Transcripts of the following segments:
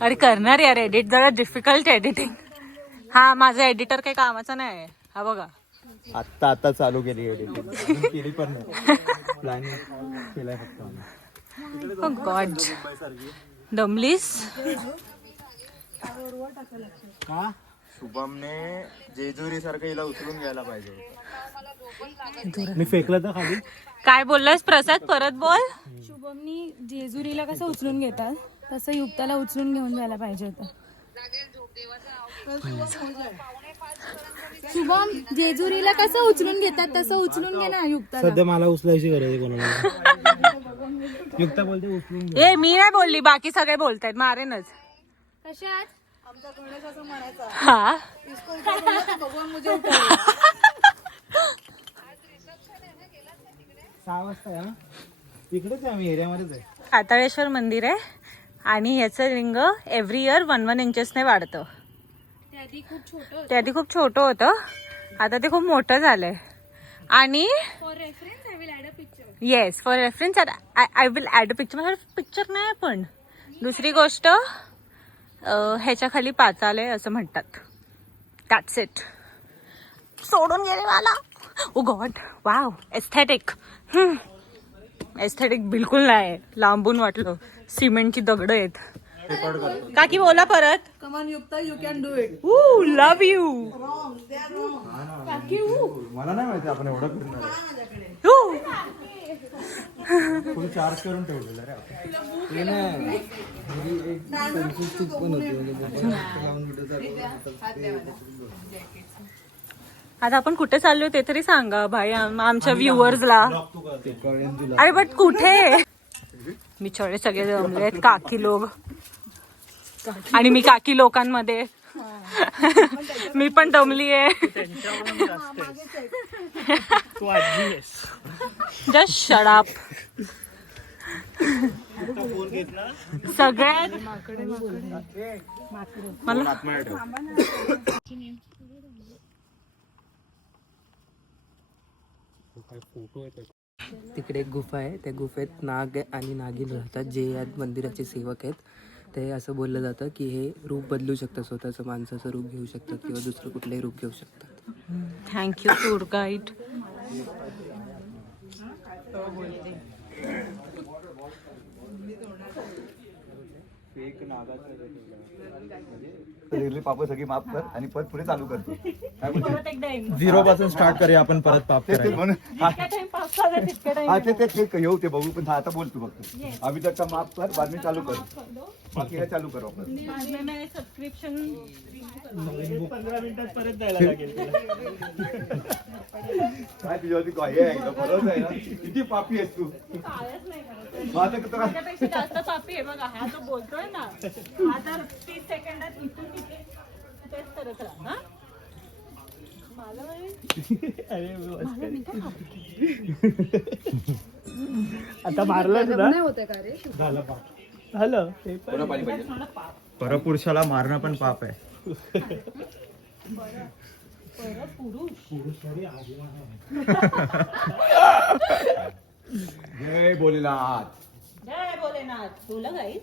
अरे करणार यार एडिट, जरा डिफिकल्ट एडिटिंग. हा माझा एडिटर काही कामाचा नाही आहे. हा बघा आता चालू केली एडिटिंग, केली पण नाही, प्लॅनिंग केलाय फक्त. Oh God. दमलीस? का शुभमने जेजुरी सारखं हिला उचलून घ्यायला पाहिजे. मी फेकलं तर खाली. काय बोललास प्रसाद, परत बोल. शुभमनी जेजुरीला कसं उचलून घेतात तसं युक्ताला उचलून घेऊन जायला पाहिजे होतं. शुभम जेजुरीला कसं उचलून घेतात तसं उचलून घे ना युक्ताला. सध्या मला उचलायची गरज आहे कोणाला. युक्ता बोलते उचलून घे. ए मी नाही बोलली, बाकी सगळे बोलतायत, मारेनच. कशात? हा भगवान मुझे 6 वाजता आहे ना, तिकडेच आहे आम्ही, एरियामध्येच आहे. कातळेश्वर मंदिर आहे आणि याचं लिंग एव्हरी इयर 1-1 इंचेसने वाढतं. ते आधी खूप छोटं होतं, आता ते खूप मोठं झालंय. आणि yes, for reference I will add a picture. माझ्या पिक्चर नाही, पण दुसरी गोष्ट ह्याच्या खाली पाचालय असं म्हणतात. That's it. सोडून गेले मला. Oh god, wow, aesthetic. Aesthetic बिलकुल नाही, लांबून वाटलं सिमेंटची दगड आहेत. काकी बोला परत. Come on Yukta, you can do it. Love you. मला नाही माहिती आपण एवढं करणार. फुल चार्ज करून ठेवलेलं रे आपण. आता आपण कुठे चाललोय ते तरी सांगा भाई आमच्या व्ह्युअर्सला. अरे बट कुठे? बिचारे सगळे जमले आहेत काकी लोक, आणि मी काकी लोकांमध्ये. मी पण दमली आहे. Just shut up. सगळ्यात मला तिकडे एक गुफा आहे, त्या गुफेत नाग आणि नागिन राहतात जे या मंदिराचे सेवक आहेत. ते असं बोललं जातं की हे रूप बदलू शकतात, स्वतःचं माणसाचं रूप घेऊ शकतात किंवा दुसरं कुठलंही रूप घेऊ शकतात. Thank you tour guide. पाप सगळी माफ कर आणि परत पुढे चालू करतो. 0 पासून स्टार्ट करूया आपण परत पाप करायला. ते येऊ ते बघू, पण आता बोलतो फक्त आम्ही तर माफ कर, बाद मी चालू कर, बाकी काय चालू करू आपण. सबस्क्रिप्शन 15 मिनिटात परत जायला लागेल. काय तुझ्यावरती काय आहे खरंच आहे ना, किती पापी आहेस तू. जास्त पापी आहे बघा हा तो बोलतोय ना. आता 30 सेकंदात इथून तिथे तेच करत राहा. आता मारलं झालं पाप झालं. परपुरुषाला मारणं पण पाप आहे. जय भोलेनाथ. जय भोलेनाथ. बोला गाईस.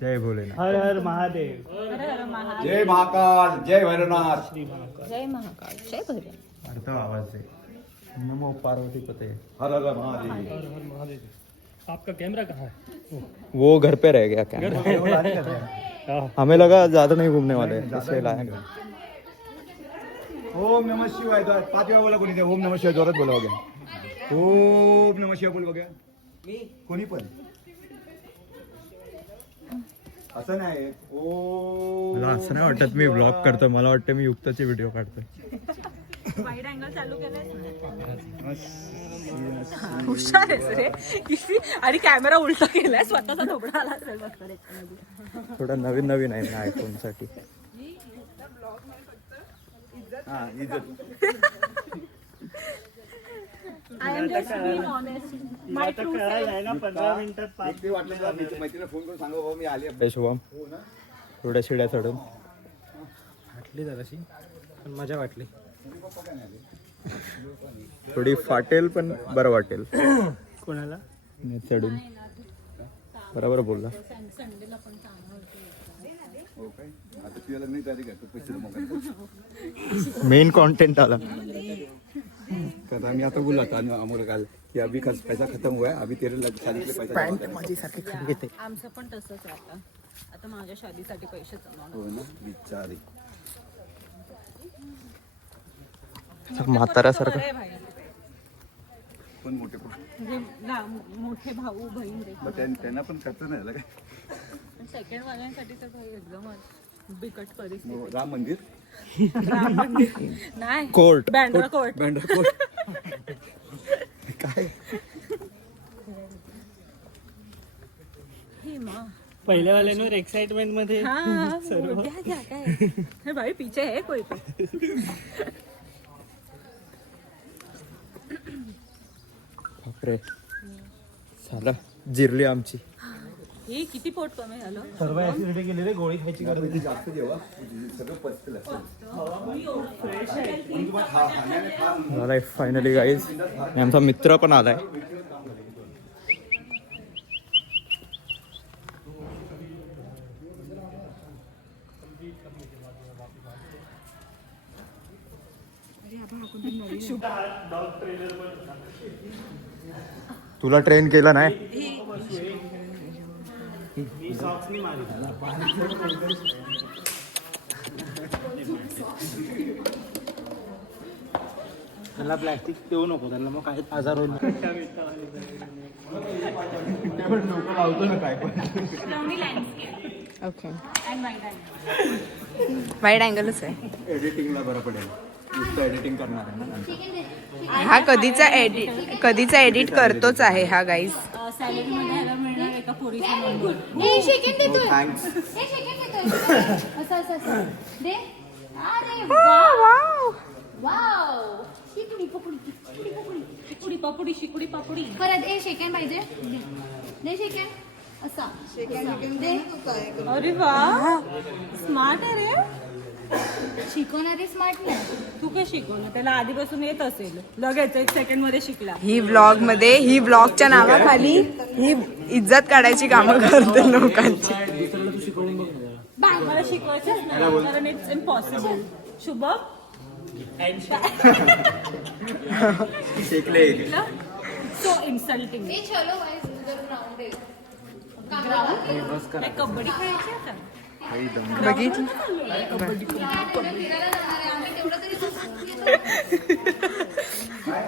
जय भोलेनाथ. हर हर महादेव. हर हर महादेव. जय महाकाल, जय भैरवनाथ. जय महाकाल, जय भैरवनाथ. अर्थ आवाज आहे. नमो पार्वती पते. हर हर महादेव. आपका कैमरा कहाँ है? वो घर पे रह गया क्या? हमें लगा ज्यादा नहीं घूमने वाले इसलिए लाया. ओम नमः शिवाय. 5 वेळा बोला कोणी ते. ओम नमः शिवाय जोरात बोला बघा. ओम नमः शिवाय बोल बघा. कोणी पण असं नाही. मला असं नाही वाटत मी ब्लॉग करतो, मला वाटतं मी युक्ताचे व्हिडिओ काढतो. वाईड अँगल चालू केलाय. हुशार आहेस रे. आणि कॅमेरा उलटा केलाय, स्वतःचा ढोबळा आला असेल. थोडं नवीन नवीन आहे ना आयफोन साठी. I am just being honest. My true self. 15 मिनिटात ते वाटलं मैत्रीला फोन करून सांगा बाबा मी आली. शुभम थोड्या शिड्या चढून वाटली जराशी, पण मजा वाटली. थोडी फाटेल पण बरं वाटेल कोणाला चढून. बरोबर बोलला. आता तुझ्या लग्न तयारी करतो पैसे जमा मेन कॉन्टेंट आला. करता आम्ही आता बोलला था अमोल काल की अभी पैसा खत्म हुआ है, अभी तेरे शादी के लिए पैसा जमा करना है. माझी सारखी खाली येते. आमचं पण तसंच राहतं. आता माझ्या शादीसाठी पैसे जमा हो ना बिचारी. म्हाताऱ्यासारखं. अरे भाई पण मोठे म्हणजे मोठे भाऊ बहीण मग त्यांना पण खर्च नाही आला काय. सेकंड वाल्यांसाठी तर भाई एकदम बिकट परिस्थिती. राम मंदिर राम मंदिर नाही court. Bandra court. Bandra court. काय हे मा पहिल्या वाल्यांवर एक्साइटमेंट मध्ये हाँ क्या क्या क्या है? अरे भाई पीछे है कोई तो. बापरे झालं जिरली आमची. हे किती पोट कमी झालं. सर्व ऍसिडिटी गेली रे. गोळी खायची गरज किती जास्त जेव्हा सगळं पचतं झालाय फायनली गाईज. आमचा मित्र पण आलाय. तुला ट्रेन केला नाही. त्याला प्लॅस्टिक देऊ नको, त्याला मग काय आजार होईल. लावतो ना काय पण. ओके वाईड अँगलच आहे. एडिटिंगला बरं पडेल. नुसतं एडिटिंग करणार आहे ना नंतर. हा कधीचा एडिट करतोच आहे हा गाईज. सॅलरी मध्ये ह्याला मिळणार एका पोरीचा नंबर. हे शेकंड देतोय. थँक्स. हे शेकंड देतोय. असं. दे. अरे वाव. वाव. शिकडी पकडी. शिकुडी पापुडी शिकुडी पापुडी. परत हे शेकंड पाहिजे. दे शेकंड. असा. दे. अरे वा स्मार्ट आहे रे. शिकवणारे स्मार्ट नाही. तू काय शिकवलं त्याला आधीपासून येत असेल. लगेच 1 सेकंड मध्ये शिकला. ही व्लॉगच्या नावाखाली ही इज्जत काढायची कामं करते लोकांची. मला शिकवायचंच नाही कारण इट्स इम्पॉसिबल. शुभम शिकले. So insulting. हे चलो गाइस उधर ग्राउंड आहे. काय कबड्डी खेळायची आता. बघितलं फिरायला जाणार आहे आम्ही तेवढं तरी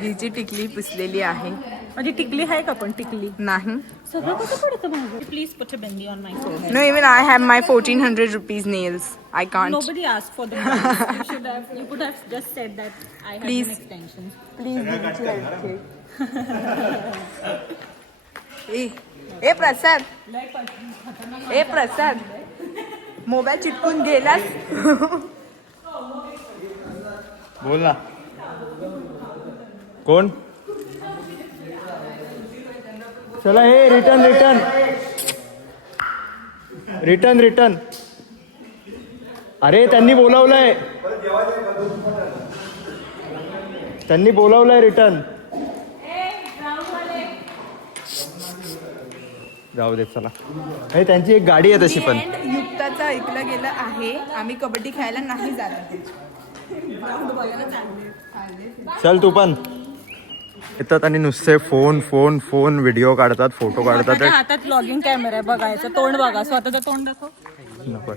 हिची टिकली पुसलेली आहे. म्हणजे टिकली आहे का पण टिकली नाही. सगळं कसं पडतं माझं. Please put a bindi on my phone. No, even I have my 1400 rupees nails. I can't. Nobody asked for the price. You could have just said that I have Please. an extension. A Prasad mobile चिटकून गेलास. बोल ना. कोण. चला हे return. अरे त्यांनी बोलावलंय return. जाऊ दे चला. हे त्यांची एक गाडी आहे तशी पण. युक्ताचं ऐकलं गेलं आहे आम्ही कबड्डी खेळायला नाही जात. चल तू पण. येतात आणि नुसते फोन व्हिडिओ काढतात, फोटो काढतात. माझ्या हातात लॉगिंग कॅमेरा आहे. बघायचं तोंड बघा. स्वतःचं तोंड दाखव. नको.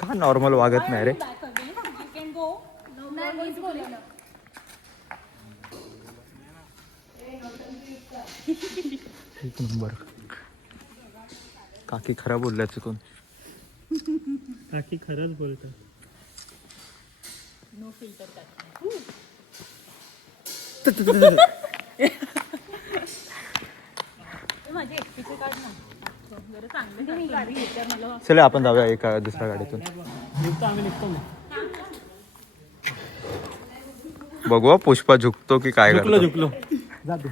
का नॉर्मल वागत नाही रे. एक नंबर. काकी खरं बोलल्या चुकून. काकी खरंच बोलतात. No filter. माझे एकटीचे काढ ना. जरा चांगले मी गाडी घेते मला. चल आपण जाऊया एका दुसऱ्या गाडीतून. आम्ही निघतो ना. बघू पुष्पा झुकतो की काय करतो. झुकलो जातो.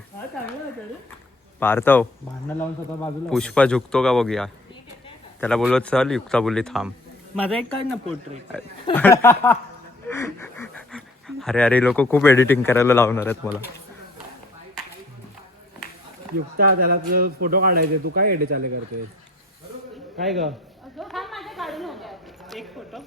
पार्थव भांडणं लावून स्वतः बाजूला. पुष्पा झुकतो का बघूया. त्याला बोललो चल. युक्ता बोलली थांब. माझा एक काढ ना पोर्ट्रेट. अरे लोक खूप एडिटिंग करायला लावणार आहेत मला. युक्ता त्याला तुझं फोटो काढायचे, तू काय एडे चाले करते काय ग? एक फोटो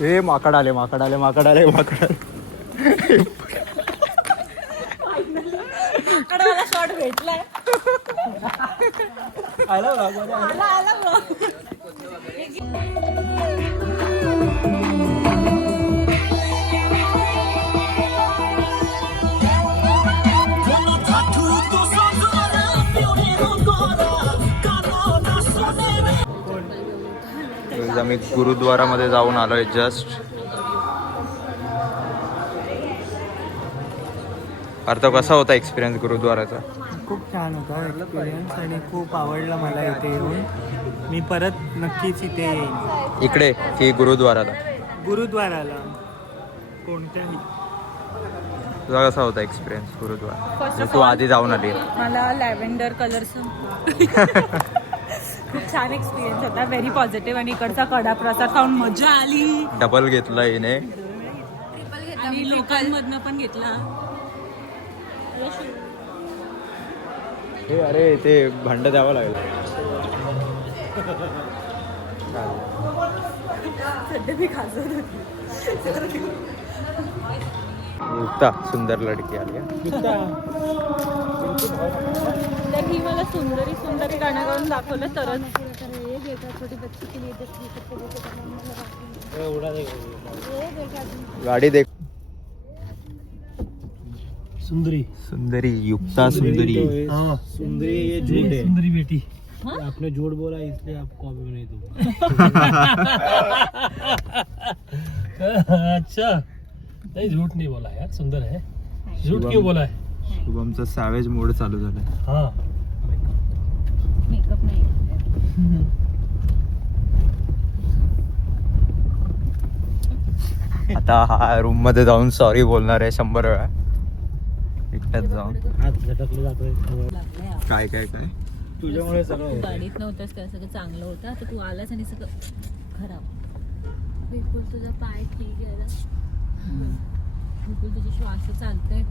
हे माकड आले माकड आले माकड आले माकड आले. मला शॉट भेटलाय. आला बघ, आला बघ. आम्ही गुरुद्वारामध्ये जाऊन आलोय जस्ट. अर्थ कसा होता एक्सपिरियन्स गुरुद्वाराचा? खूप छान होता एक्सपिरियन्स आणि खूप आवडला मला इथे येऊन. मी परत नक्कीच इथे येईन. इकडे की गुरुद्वाराला? गुरुद्वाराला कोणत्याही. तुझा कसा होता एक्सपिरियन्स गुरुद्वारा? First of तू all, आधी जाऊन आली. मला लॅव्हेंडर कलरचं खूप छान एक्सपिरियन्स होता. Very positive. आणि इकडचा कडा प्रसाद खाऊन मजा आली. डबल घेतला हिने. आणि लोकांमधनं पण घेतला. हे अरे ते भांड द्यावं लागेल. सध्या मी खाजवत होती. युक्ता सुंदर लडकी आली. तर ही मला सुंदरी सुंदरी गाणं गाऊन दाखवलं तरच. गाडी देख. सुंदरी सुंदरी युक्ता सुंदरी. हाँ सुंदरी ये झूठ है. सुंदरी बेटी आपने झूठ बोला इसलिए आपको कॉपी नहीं दूंगा. अच्छा नहीं झूठ नहीं बोला यार, सुंदर है. झूठ क्यों बोला है? शुभमचा सॅवेज मोड चालू झालाय. हाँ मेकअप नाही. आता हा रूम मध्ये जाऊन सॉरी बोलणार आहे 100 वेळा. एकट्यात जाऊन हात झटकले जातोय. काय काय काय तुझ्यामुळे सगळं गाडीत नव्हतंच काय, सगळं चांगलं होतं. आता तू आलास आणि सगळं खराब. बिलकुल तुझा पाय ठीक आहे ना. बिलकुल तुझे श्वास चालतायत.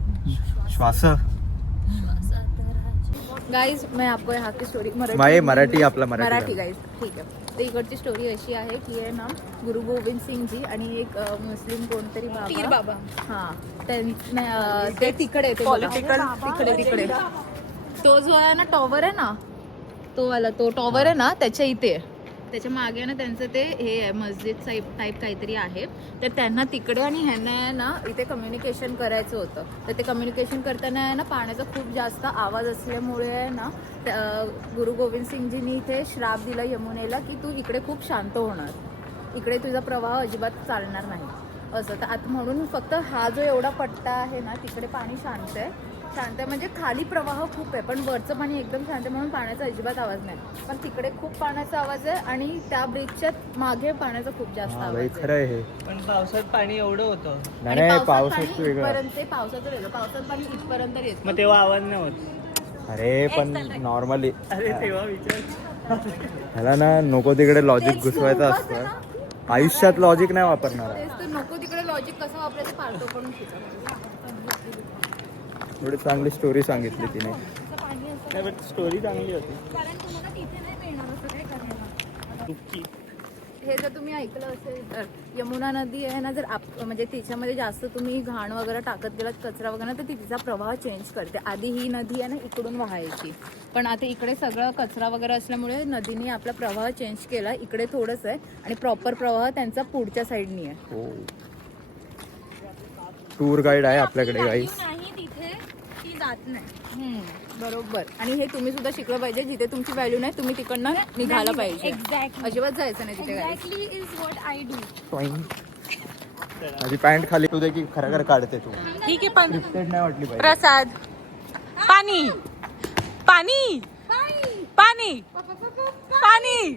श्वास. गाइज मैं आपको यहाँ की स्टोरी मराठी आपला मराठी गाइज ठीक आहे. तर इकडची स्टोरी अशी आहे की आहे ना, गुरु गोविंद सिंग जी आणि एक मुस्लिम कोणतरी बाबा हां ते तिकडे ते Political. तिकडे तो जो आहे ना टॉवर आहे ना, तो वाला तो टॉवर आहे ना त्याच्या इथे, त्याच्या मागे ना त्यांचं ते हे आहे मस्जिद टाईप काहीतरी आहे. तर त्यांना तिकडे आणि ह्यांना आहे ना इथे कम्युनिकेशन करायचं होतं. तर ते कम्युनिकेशन करताना आहे ना पाण्याचा खूप जास्त आवाज असल्यामुळे आहे ना गुरु गोविंद सिंगजींनी इथे श्राप दिला यमुनेला की तू इकडे खूप शांत होणार, इकडे तुझा प्रवाह अजिबात चालणार नाही असं. तर आता म्हणून फक्त हा जो एवढा पट्टा आहे ना तिकडे पाणी शांत आहे म्हणजे खाली प्रवाह खूप आहे पण वरचं पाणी एकदम शांत आहे म्हणून पाण्याचा अजिबात आवाज नाही. पण तिकडे खूप पाण्याचा आवाज आहे आणि त्या ब्रिजच्या मागे पाण्याचा खूप जास्त आवाज आहे. खरं आहे हे. पण पावसात पाणी एवढं होतं आणि नाही पावसात पावसात पाणी वेगळं. इथपर्यंत ते पावसाचं वेगळं, पावसात पाणी इथपर्यंत येतं. मग तेव्हा आवाज नाही होत. अरे पण नॉर्मली अरे तेव्हा विचार. ह्याला ना नको तिकडे लॉजिक घुसवायचं असतं. आयुष्यात लॉजिक नाही वापरणार. तेच तर नको तिकडे लॉजिक कसं वापरायचं पाळतो पण शिकवतो. थोडी चांगली स्टोरी सांगितली तिने. स्टोरी चांगली होती. कारण तुम्हाला तिथे नाही मिळणार असं काय करायला. हे जर तुम्ही ऐकलं असेल तर यमुना नदी आहे ना, जर म्हणजे तिच्यामध्ये जास्त तुम्ही घाण वगैरे टाकत गेलात कचरा वगैरे तर ती तिचा प्रवाह चेंज करते. आधी ही नदी आहे ना इकडून वाहायची पण आता इकडे सगळं कचरा वगैरे असल्यामुळे नदीने आपला प्रवाह चेंज केला. इकडे थोडंच आहे आणि प्रॉपर प्रवाह त्यांचा पुढच्या साईडनी आहे. टूर गाईड आहे आपल्याकडे गाईस. नाही तिथे ती जात नाही. बरोबर. आणि हे तुम्ही सुद्धा शिकलं पाहिजे, जिथे तुमची व्हॅल्यू नाही तुम्ही तिकडनं निघायला पाहिजे. अजिबात जायचं नाही तिथे. Exactly is what I do. माझी पॅन्ट खाली होते की खरं काढते तू. ठीक आहे पण स्क्रिप्टेड नाही वाटली पाहिजे. प्रसाद पाणी पाणी पाणी पाणी